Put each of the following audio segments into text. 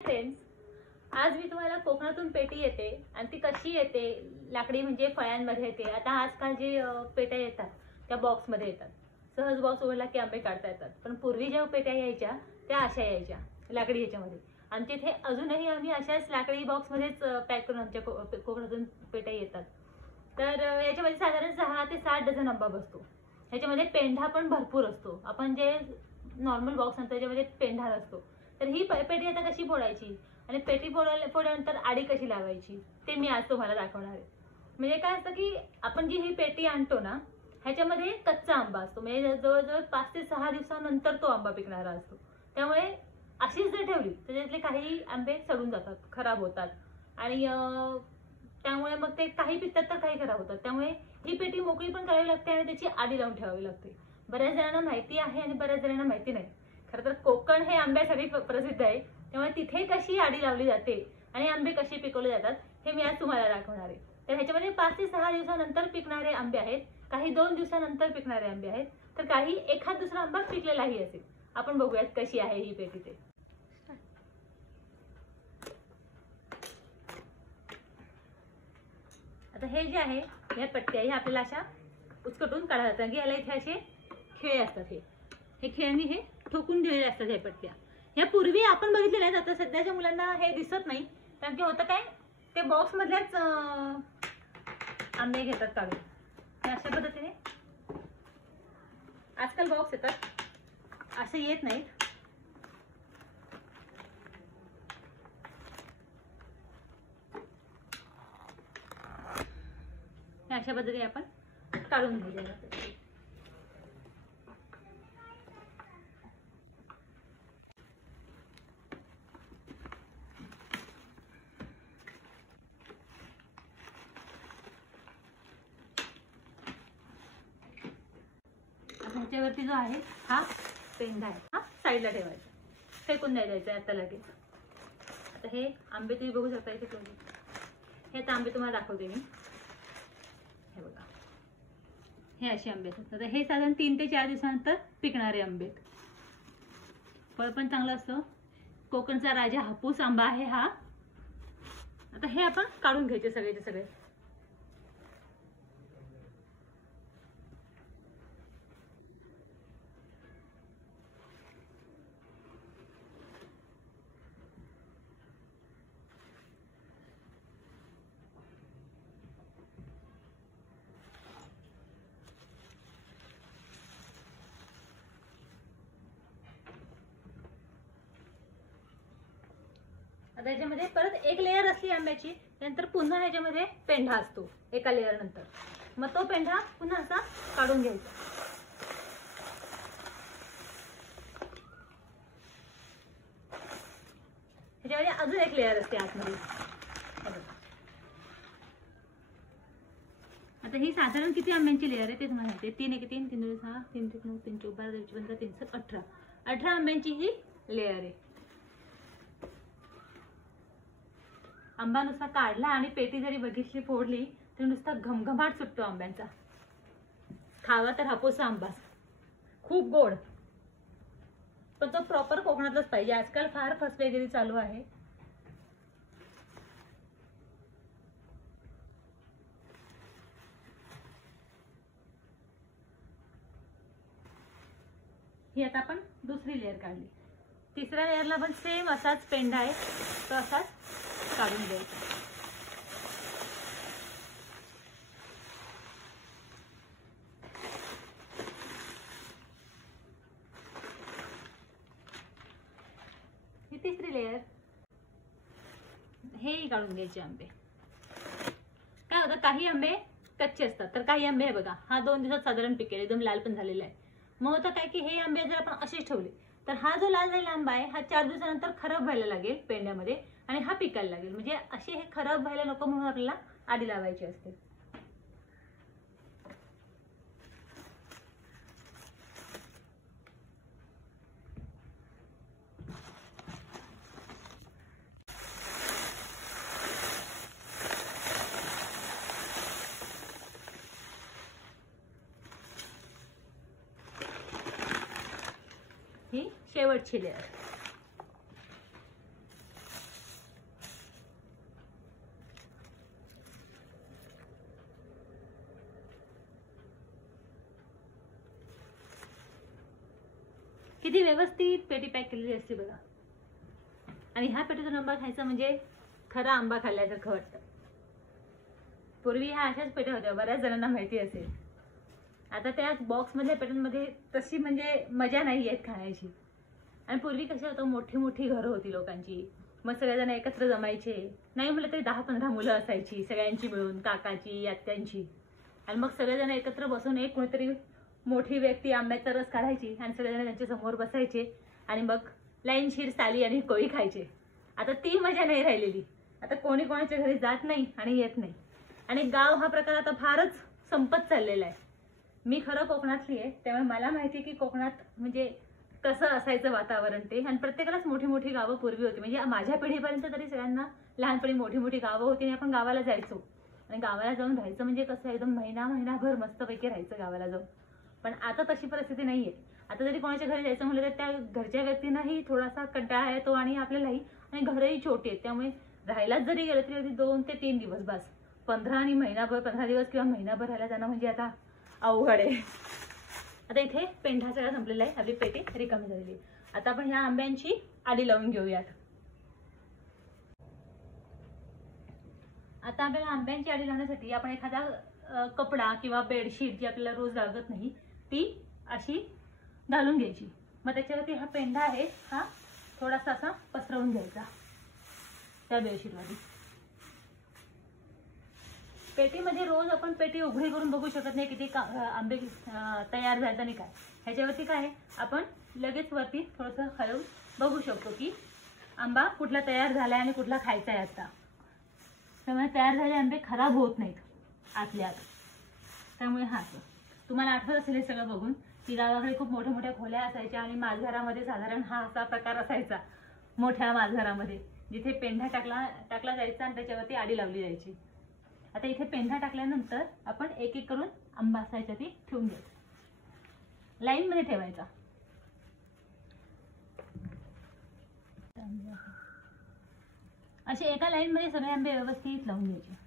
Friends, आज मी तुम्हाला कोकणातून पेटी येते आणि ती कशी येते, लाकडी म्हणजे फळ्यांमध्ये येते। आता आजकाल जे पेट्या येतात त्या बॉक्समध्ये येतात, सहज बॉक्स उघडला की आंबे काढता येतात। पण पूर्वी जेव्हा पेट्या यायच्या त्या अशा यायच्या लाकडी ह्याच्यामध्ये, आणि तिथे अजूनही आम्ही अशाच लाकडी बॉक्समध्येच पॅक करून आमच्या कोकणातून पेट्या येतात। तर याच्यामध्ये साधारण 6 ते 7 डझन आंबा बसतो। ह्याच्यामध्ये पेंढा पण भरपूर असतो। आपण जे नॉर्मल बॉक्स आणतो त्याच्यामध्ये पेंढा नसतो। तर ही पेटी आता कशी फोडायची आणि पेटी फोडल्यानंतर आडी कशी लावायची ते मी आज तुम्हाला दाखवणार आहे। म्हणजे काय असतं की आपण जी ही पेटी आणतो ना, ह्याच्यामध्ये कच्चा आंबा असतो, म्हणजे जवळजवळ 5 ते 6 दिवसानंतर तो आंबा पिकणारा असतो। त्यामुळे अशीच जर ठेवली तर त्यातले काही आंबे सडून जातात, खराब होतात, आणि त्यामुळे मग ते काही पिकतात तर काही खराब होतात। त्यामुळे ही पेटी मोकळी पण करावी लागते आणि त्याची आडी लावून ठेवावी लागते। बऱ्याच जणांना माहिती आहे आणि बऱ्याच जणांना माहिती नाही। खरं तर कोकण हे आंब्यासाठी प्रसिद्ध आहे, त्यामुळे तिथे कशी आडी लावली जाते आणि आंबे कसे पिकवले जातात हे मी आज तुम्हाला दाखवणार आहे। तर ह्याच्यामध्ये 5 ते 6 दिवसानंतर पिकणारे आंबे आहेत, काही 2 दिवसानंतर पिकणारे आंबे आहेत, तर काही एखाद दुसरा आंबा पिकलेलाही असेल। आपण बघूयात कशी आहे ही पेटी ते। आता हे जे आहे या पट्ट्या हे आपल्याला अशा उचकटून काढायला लागतात, याला इथे असे खिळे असतात। हे खिळ्यांनी हे ठोकून दिलेले असतात हे पट्ट्या। ह्या पूर्वी आपण बघितलेल्या आहेत, आता सध्याच्या मुलांना हे दिसत नाही, कारण की होतं काय, ते बॉक्स मधल्याच आंबे घेतात काढून। हे अशा पद्धतीने आजकाल बॉक्स येतात, असे येत नाहीत। हे अशा पद्धतीने आपण काढून घ्यायचे। ह्याच्यावरती जो आहे हा पेंढा आहे, हा साईडला ठेवायचा, फेकून नाही द्यायचा आता लगेच। आता हे आंबे तुम्ही बघू शकता इथे ठेवले, हे तर आंबे तुम्हाला दाखवते मी। हे बघा, हे असे आंबे आहेत। आता हे साधारण 3 ते 4 दिवसानंतर पिकणारे आंबे आहेत। फळ पण चांगलं असतं, कोकणचा राजा हापूस आंबा आहे हा। आता हे आपण काढून घ्यायचे सगळेचे सगळे। आता याच्यामध्ये परत एक लेयर असली आंब्याची, नंतर पुन्हा ह्याच्यामध्ये पेंढा असतो एका लेयर नंतर। मग तो पेंढा पुन्हा असा काढून घ्यायचा। ह्याच्यामध्ये अजून एक लेयर असते आतमध्ये। आता ही साधारण किती आंब्यांची लेयर आहे ते तुम्हाला माहिती आहे। 3 1 3 3 2 6 3 3 9 3 4 12 15 3 18 18 आंब्यांची ही लेयर आहे। आंबा नुसता काढला आणि पेटी जरी बघितली फोडली तरी नुसता घमघमाट सुटतो आंब्यांचा। खावा तर हापूस आंबा, खूप गोड, पण तो प्रॉपर कोकणातलाच पाहिजे। आजकाल फार फसवेगिरी चालू आहे। ही आता आपण दुसरी लेयर काढली। तिसऱ्या लेयरला पण सेम असाच पेंढा आहे, तो असाच काढून द्यायचा। ही तिसरी लेयर, हेही काढून घ्यायचे आंबे। काय होतं, काही आंबे कच्चे असतात, तर काही आंबे हे बघा, हा 2 दिवसात साधारण पिकेल, एकदम लाल पण झालेला आहे। मग होतं काय की हे आंबे जर आपण असेच ठेवले तर हा जो लाल झालेला आंबा आहे हा 4 दिवसानंतर खराब व्हायला लागेल पेंड्यामध्ये, आणि हा पिकायला लागेल। म्हणजे असे हे खराब व्हायला नको म्हणून आपल्याला आडी लावायची असते। ही शेवटची लेयर। किती व्यवस्थित पेटी पॅक केलेली असते बघा. आणि ह्या पेटीतून आंबा खायचा म्हणजे खरा आंबा खाल्ल्यासारखं वाटतं. पूर्वी ह्या अशाच पेट्या होत्या, बऱ्याच जणांना माहिती असेल. आता त्या बॉक्समधल्या पेट्यांमध्ये तशी म्हणजे मजा नाही येत खाण्याची. आणि पूर्वी कसं होतं, मोठी मोठी घरं होती लोकांची, मग सगळेजण एकत्र जमायचे. नाही म्हटलं तरी 10-15 मुलं असायची सगळ्यांची मिळून, काकाची आत्यांची. आणि मग सगळेजण एकत्र बसून एक कोणीतरी मोठी व्यक्ती आंब्याचा रस काढायची आणि सगळेजण त्यांच्या समोर बसायचे आणि मग लाईनशीर साली आणि कोळी खायचे. आता ती मजा नाही राहिलेली. आता कोणी कोणाच्या घरी जात नाही आणि येत नाही. आणि गाव हा प्रकार आता फारच संपत चाललेला आहे. मी खरं कोकणातली आहे, त्यामुळे मला माहिती आहे की कोकणात म्हणजे कसं असायचं वातावरण ते. आणि प्रत्येकालाच मोठी मोठी गावं पूर्वी होती. म्हणजे माझ्या पिढीपर्यंत तरी सगळ्यांना लहानपणी मोठी मोठी गावं होती आणि आपण गावाला जायचो. आणि गावाला जाऊन राहायचं म्हणजे कसं एकदम महिनाभर मस्तपैकी राहायचं गावाला जाऊन. पण आता तशी परिस्थिती नाहीये. आता जरी कोणाच्या घरी जायचं म्हटलं तर त्या घरच्या व्यक्तींनाही थोडासा कंटाळा येतो आणि आपल्यालाही. आणि घरही छोटी आहेत, त्यामुळे राहायलाच जरी गेलं तरी अगदी 2 ते 3 दिवस बस. 15 आणि महिनाभर, 15 दिवस किंवा महिनाभर राहायला जाणं म्हणजे आता अवघड आहे. आता इथे पेंढा सगळा संपलेला आहे, आपली पेटी रिकामी झालेली आहे. आता आपण ह्या आंब्यांची आडी लावून घेऊयात. आता आपल्याला आंब्यांची आडी लावण्यासाठी आपण एखादा कपडा किंवा बेडशीट जी आपल्याला रोज लागत नाही ती अशी घालून घ्यायची. मग त्याच्यावरती हा पेंढा आहे हा थोडासा असा पसरवून घ्यायचा त्या बेडशीटवरती. पेटीमध्ये रोज आपण पेटी उघडी करून बघू शकत नाही किती आंबे तयार झाले आणि काय. ह्याच्यावरती काय आहे, आपण लगेच वरती थोडंसं हलवून बघू शकतो की आंबा कुठला तयार झालाय आणि कुठला खायचा आहे. आता त्यामुळे तयार झालेले आंबे खराब होत नाहीत आतल्या आत. त्यामुळे हा तुम्हाला आठवत असेल हे सगळं बघून की गावाकडे खूप मोठ्या मोठ्या खोल्या असायच्या आणि माझघरामध्ये साधारण हा असा प्रकार असायचा. मोठ्या माझघरामध्ये जिथे पेंढा टाकला जायचा आणि त्याच्यावरती आडी लावली जायची. आता इथे पेंढा टाकल्यानंतर आपण एक एक करून आंबा असायचा ती ठेवून घ्यायचा, लाईन मध्ये ठेवायचा. असे एका लाईन मध्ये सगळे आंबे व्यवस्थित लावून घ्यायचे.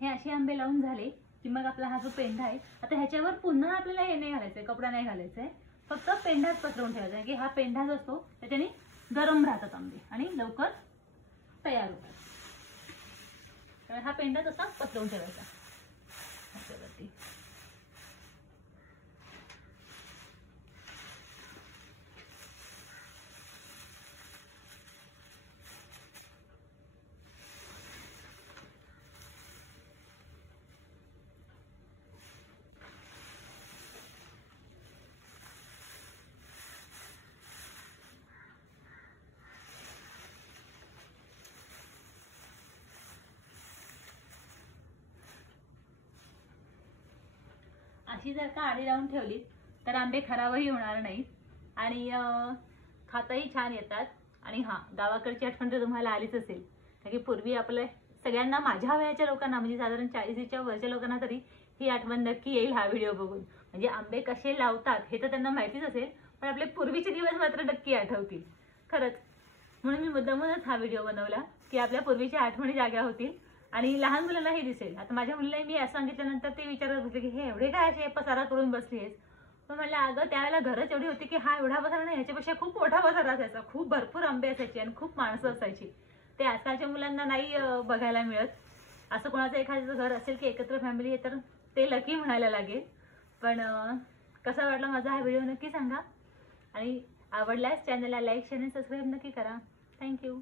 हे असे आंबे लावून झाले की मग आपला हा जो पेंढा आहे, आता ह्याच्यावर पुन्हा आपल्याला हे नाही घालायचंय, कपडा नाही घालायचाय, फक्त पेंढाच पसरवून ठेवायचा आहे की हा पेंढा जो असतो त्याच्याने गरम राहतात आंबे आणि लवकर तयार होतात. तर हा पेंढा तसा पसरवून ठेवायचा ह्याच्यावरती. अशी जर का आडी लावून ठेवली तर आंबे खराबही होणार नाहीत आणि खाताही छान येतात. आणि हा गावाकडची आठवण तर तुम्हाला आलीच असेल, कारण की पूर्वी आपल्या सगळ्यांना, माझ्या वयाच्या लोकांना म्हणजे साधारण 40च्या वरच्या लोकांना तरी ही आठवण नक्की येईल हा व्हिडिओ बघून. म्हणजे आंबे कसे लावतात हे तर त्यांना माहितीच असेल, पण आपले पूर्वीचे दिवस मात्र नक्की आठवतील खरंच. म्हणून मी मुद्दामूनच हा व्हिडिओ बनवला की आपल्या पूर्वीच्या आठवणी जाग्या होतील आणि लहान मुलांनाही दिसेल. आता माझ्या मुलीलाही मी असं सांगितल्यानंतर ते विचारत होते की हे एवढे काय असे पसारा करून बसलीस. पण म्हणलं अगं त्यावेळेला घरच एवढी होती की हा एवढा पसारा नाही, ह्याच्यापेक्षा खूप मोठा पसारा असायचा, खूप भरपूर आंबे असायचे आणि खूप माणसं असायची. ते आजकालच्या मुलांना नाही बघायला मिळत. असं कोणाचं एखादं घर असेल की एकत्र फॅमिली आहे तर ते लकी म्हणायला लागेल. पण कसा वाटला माझा हा व्हिडिओ नक्की सांगा आणि आवडल्यास चॅनलला लाईक शेअर आणि सबस्क्राईब नक्की करा. थँक्यू.